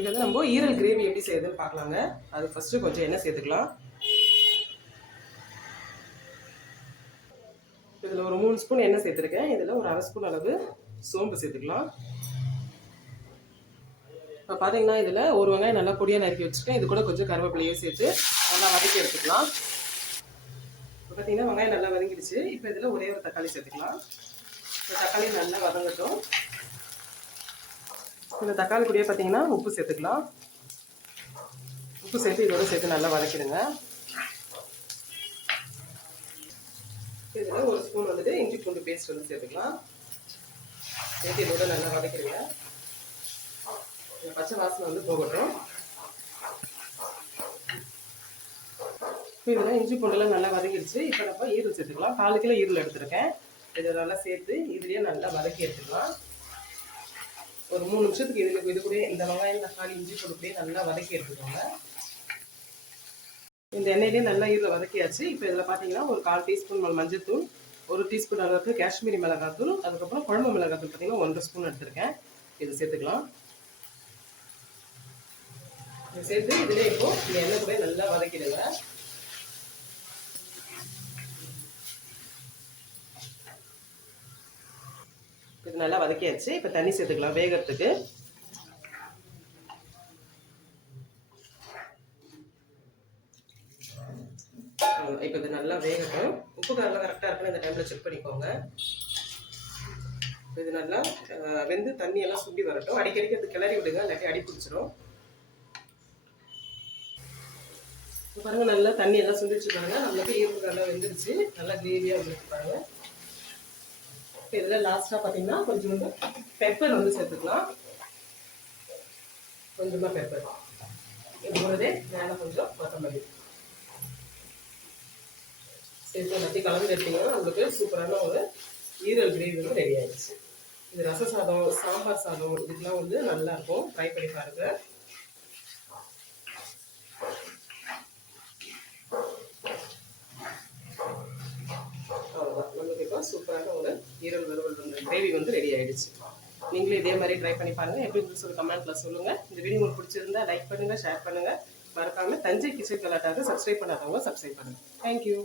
இன்னைக்கு வந்து நம்ம ஈரல் கிரேவி எப்படி செய்யுதுன்னு பார்க்கலாங்க. அது ஃபஸ்ட்டு கொஞ்சம் எண்ணெய் சேர்த்துக்கலாம். இதில் ஒரு மூணு ஸ்பூன் எண்ணெய் சேர்த்துருக்கேன். இதில் ஒரு அரை ஸ்பூன் அளவு சோம்பு சேர்த்துக்கலாம். இப்போ பார்த்தீங்கன்னா இதில் ஒரு வெங்காயம் நல்லா பொடியாக நறுக்கி வச்சுருக்கேன் இது கூட கொஞ்சம் கருவேப்பிலையே சேர்த்து நல்லா வதக்கி எடுத்துக்கலாம். இப்போ பார்த்தீங்கன்னா வெங்காயம் நல்லா வதங்கிடுச்சு. இப்போ இதில் ஒரே ஒரு தக்காளி சேர்த்துக்கலாம். இப்போ தக்காளி நல்லா வதங்கட்டும். இந்த தக்காளி கூடயே பார்த்தீங்கன்னா உப்பு சேர்த்துக்கலாம். உப்பு சேர்த்து இதோட சேர்த்து நல்லா வதக்கிடுங்க. இதில் ஒரு ஸ்பூன் வந்துட்டு இஞ்சி பூண்டு பேஸ்ட் வந்து சேர்த்துக்கலாம். சேர்த்து இதோட நல்லா வதக்கிடுங்க. இந்த பச்சை வாசனை வந்து போகட்டும். இதில் இஞ்சி பூண்டுலாம் நல்லா வதக்கிடுச்சு. இப்போ நம்ம ஈரல் சேர்த்துக்கலாம். காலு கிலோ ஈரல் எடுத்துருக்கேன். இதை நல்லா சேர்த்து இதுலேயே நல்லா வதக்கி எடுத்துக்கலாம். ஒரு மூணு நிமிஷத்துக்கு இதுக்கு இது கூட இந்த வெங்காயம் தக்காளி இஞ்சி பூண்டு கூட நல்லா வதக்கி எடுத்துக்கோங்க. இந்த எண்ணெயிலே நல்லா இதில் வதக்கியாச்சு. இப்போ இதில் பார்த்தீங்கன்னா ஒரு கால் டீஸ்பூன் மஞ்சத்தூள் ஒரு டீஸ்பூன் அளவுக்கு காஷ்மீரி மிளகாத்தூள் அதுக்கப்புறம் குழம்பு மிளகாத்தூள் பார்த்தீங்கன்னா ஒன்றரை ஸ்பூன் எடுத்திருக்கேன். இதை சேர்த்துக்கலாம். இதை சேர்த்து இதிலே இப்போ இந்த எண்ணெய் கூட நல்லா வதக்கிடுங்க. இது நல்லா வதக்கியாச்சு. இப்போ தண்ணி சேர்த்துக்கலாம் வேகிறதுக்கு. இப்போ இது நல்லா வேகட்டும். உப்பு காரெல்லாம் கரெக்டாக இருக்குன்னு இந்த டைமில் செக் பண்ணிக்கோங்க. இது நல்லா வெந்து தண்ணி எல்லாம் சுண்டி வரட்டும். அடிக்கடிக்கு அது கிளறி விடுங்க இல்லாட்டி அடி பிடிச்சிரும். பாருங்கள் பாருங்க நல்லா தண்ணி எல்லாம் சுண்டிச்சு பாருங்க. நம்மளுக்கு ஈரப்பு நல்லா வெந்துருச்சு நல்லா கிரேவியாக வந்துருக்கு பாருங்க. இப்போ இதில் லாஸ்ட்டாக பார்த்தீங்கன்னா கொஞ்சம் வந்து பெப்பர் வந்து சேர்த்துக்கலாம். கொஞ்சமாக பெப்பர் இது மேலே கொஞ்சம் கொத்தமல்லி. சேர்த்து எல்லாத்தையும் கலந்து எடுத்தீங்கன்னா உங்களுக்கு சூப்பரான ஒரு ஈரல் கிரேவி ரெடி ஆயிடுச்சு. இது ரச சாதம் சாம்பார் சாதம் இதுக்கெல்லாம் வந்து நல்லாயிருக்கும் ட்ரை பண்ணி பாருங்கள் அவ்வளோதான் சூப்பரான ஒரு ஈரல் வறுவல் வந்து கிரேவி வந்து ரெடி ஆயிடுச்சு. நீங்களும் இதே மாதிரி ட்ரை பண்ணி பாருங்க. எப்படி இருந்துச்சு சொல்லி கமெண்ட்ல சொல்லுங்க. இந்த வீடியோ உங்களுக்கு பிடிச்சிருந்தா லைக் பண்ணுங்க ஷேர் பண்ணுங்க. மறக்காம தஞ்சை கிச்சன் கலாட்டாக சப்ஸ்கிரைப் பண்ணாதவங்க சப்ஸ்கிரைப் பண்ணுங்க. Thank you